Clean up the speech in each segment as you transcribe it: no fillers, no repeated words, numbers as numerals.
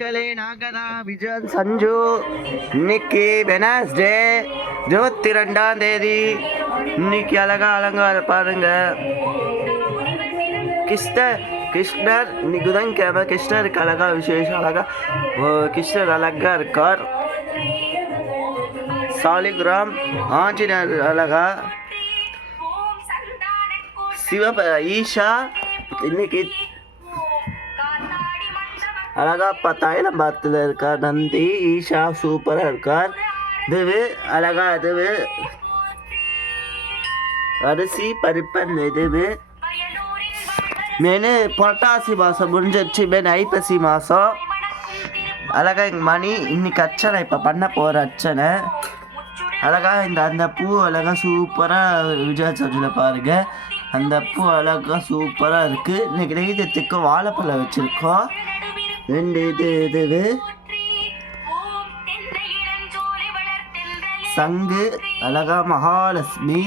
மக்களே நாங்கள் தான் விஜய் சஞ்சு. இன்னைக்கு வெனஸ்டே 22ஆம் தேதி. இன்னைக்கு அழகா அலங்காரம் பாருங்க. கிருஷ்ணர் இன்னைக்கு தான் கேம கிருஷ்ணருக்கு அழகா விசேஷம். அழகா கிருஷ்ணர் அழகா இருக்கார். சாலிகிராம் ஆஞ்சநேயர் அழகா. ஈஷா இன்னைக்கு அழகா தைலம்பாத்தில் இருக்கார். நந்தி ஈஷா சூப்பராக இருக்கார். இதுவு அழகா இதுவு அரிசி பருப்பன் இதுவு மெனு புரட்டாசி மாதம் முடிஞ்சிருச்சு. மெனு ஐப்பசி மாதம். அழகா எங்கள் மணி இன்னைக்கு அர்ச்சனை இப்போ பண்ண போகிற அர்ச்சனை. அழகா அந்த பூ அழகா சூப்பராக விஜய் சர்ச்சில் பாருங்க. அந்த பூ அழகா சூப்பராக இருக்குது. இன்னைக்கு நெய்தத்துக்கு வாழைப்பழம் வச்சுருக்கோம். ரெண்டு இதுவு சங்கு அழகா மகாலட்சுமி.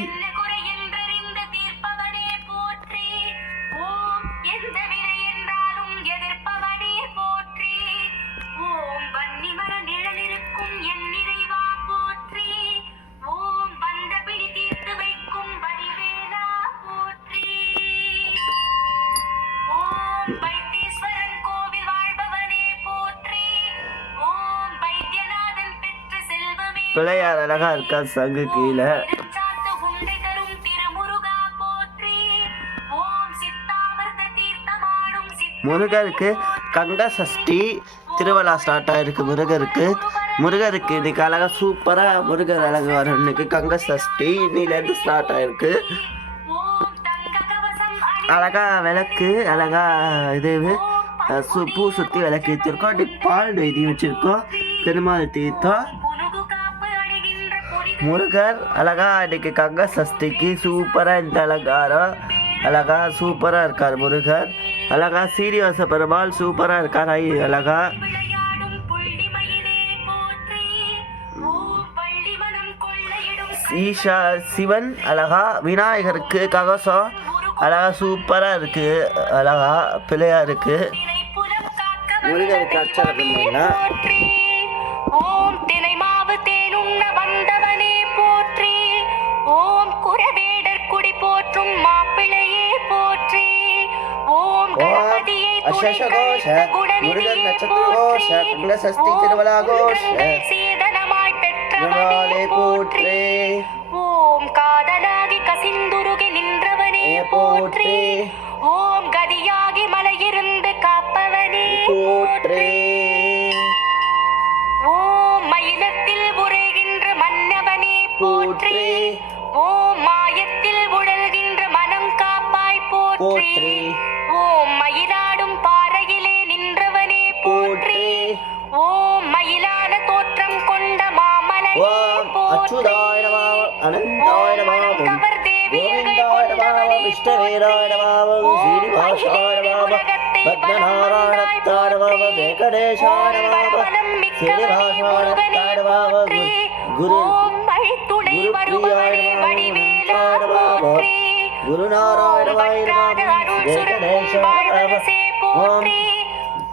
பிள்ளையார் அழகா இருக்கா சங்கு கீழே. முருகருக்கு கங்க சஷ்டி திருவிழா ஸ்டார்ட் ஆயிருக்கு. முருகருக்கு இன்னைக்கு அழகா சூப்பராக முருகர் அழகா வரும். இன்னைக்கு கங்க சஷ்டி இன்னிலேருந்து ஸ்டார்ட் ஆயிருக்கு. அழகா விளக்கு அழகா இது பூ சுற்றி விளக்கு வச்சிருக்கோம். இன்னைக்கு பால் நெய்தி வச்சிருக்கோம். பெருமாள் தீர்த்தம். முருகர் அழகா இன்னைக்கு கங்க சஷ்டிக்கு சூப்பராக இந்த அலங்காரம் அழகா சூப்பராக இருக்கார். முருகர் அழகா சீனிவாச பெருமாள் சூப்பராக இருக்கார். அழகா ஈஷா சிவன் அழகா. விநாயகருக்கு கவசம் அழகா சூப்பராக இருக்கு. அழகா பிள்ளையாருக்கு முருகருக்கு அர்ச்சனை பண்ணீங்கன்னா அசேஷகோஷ முருகன் நட்சத்திரகோஷ கங்க சஷ்டி திருவலாகோஷ போற்றே. ஓம் காதலாகி கசிந்துருகி நின்றவனே போற்றே. ஓம் கதியாகி மலையிருந்து காப்பவனே போற்றே. ஓம் மயிலத்தில் உரைகின்ற மன்னவனே போற்றே. ஓம் மாயத்தில் உழல்கின்ற மனம் காப்பாய் போற்றே. ஓம் மயிலாடும் பாறையிலே நின்றவனே போற்றே. ஓம் மயிலான தோற்றம் கொண்ட மாமலையே போற்றே. கவர் தேவியர்கள் கொண்டவனே ஓம் வழித்துணை வருபவனே வடிவேலா போற்றே.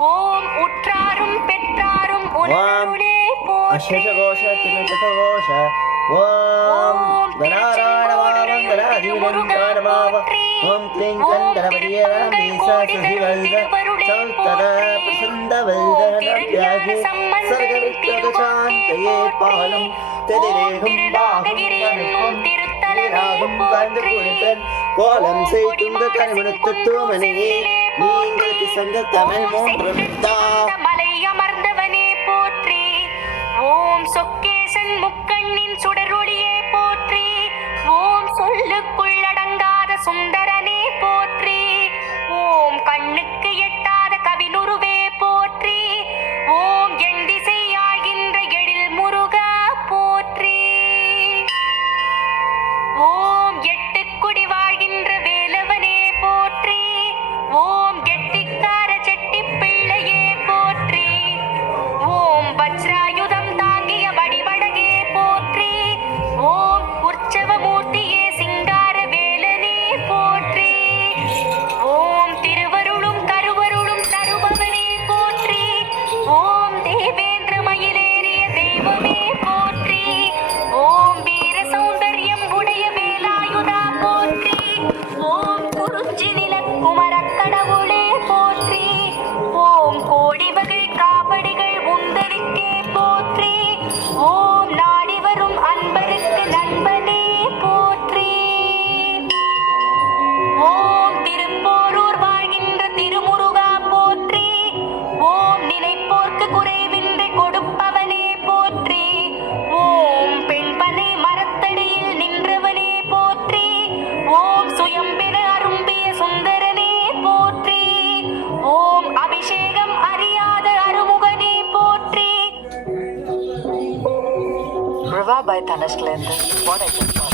ஓம் உற்றாரும் பெற்றாரும் உன்னருளே போற்றே. ஓம் கணாராயண போற்றே. ஓம் க்ளீம் கண்டனபடியே பாலும் கோலம் செய்துங்க கனிமனுத்துவமனையே நீங்களுக்கு சங்க தமிழ் மலை அமர்ந்தவனே போற்றே. ஓம் சொக்கேசன் முக்கண்ணின் சுடரொளியே போற்றே. ஓம் சொல்லுக்குள்ளடங்காத சுந்தரனே போற்றே. ஓம் கண்ணுக்கு எட்டாத கவினுருவே போற்றே. ஓம் என் திசை ஆகின்ற எழில் முருகா போற்றே. ஓம் எட்டுக்குடி வாழ்கின்ற வேலவனே போற்றே. ஓம் கெட்டிக்கார செட்டி பிள்ளையே போற்றே. ஓம் வஜ்ராயுதம் தாங்கிய வடிவழகே போற்றே. குறைவின்றி கொடுப்பவனே போற்றி. ஓம் பெண்பனை மரத்தடியில் நின்றவனே போற்றி. ஓம் சுயம்பென அரும்பிய சுந்தரனே போற்றி. ஓம் அபிஷேகம் அறியாத அருமுகனே போற்றி. River by Thanasland, what I can call.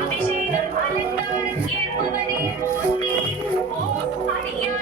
அபிஷேகம் அலங்காரம் ஏற்பவனே போற்றி. ஓம் அடியார்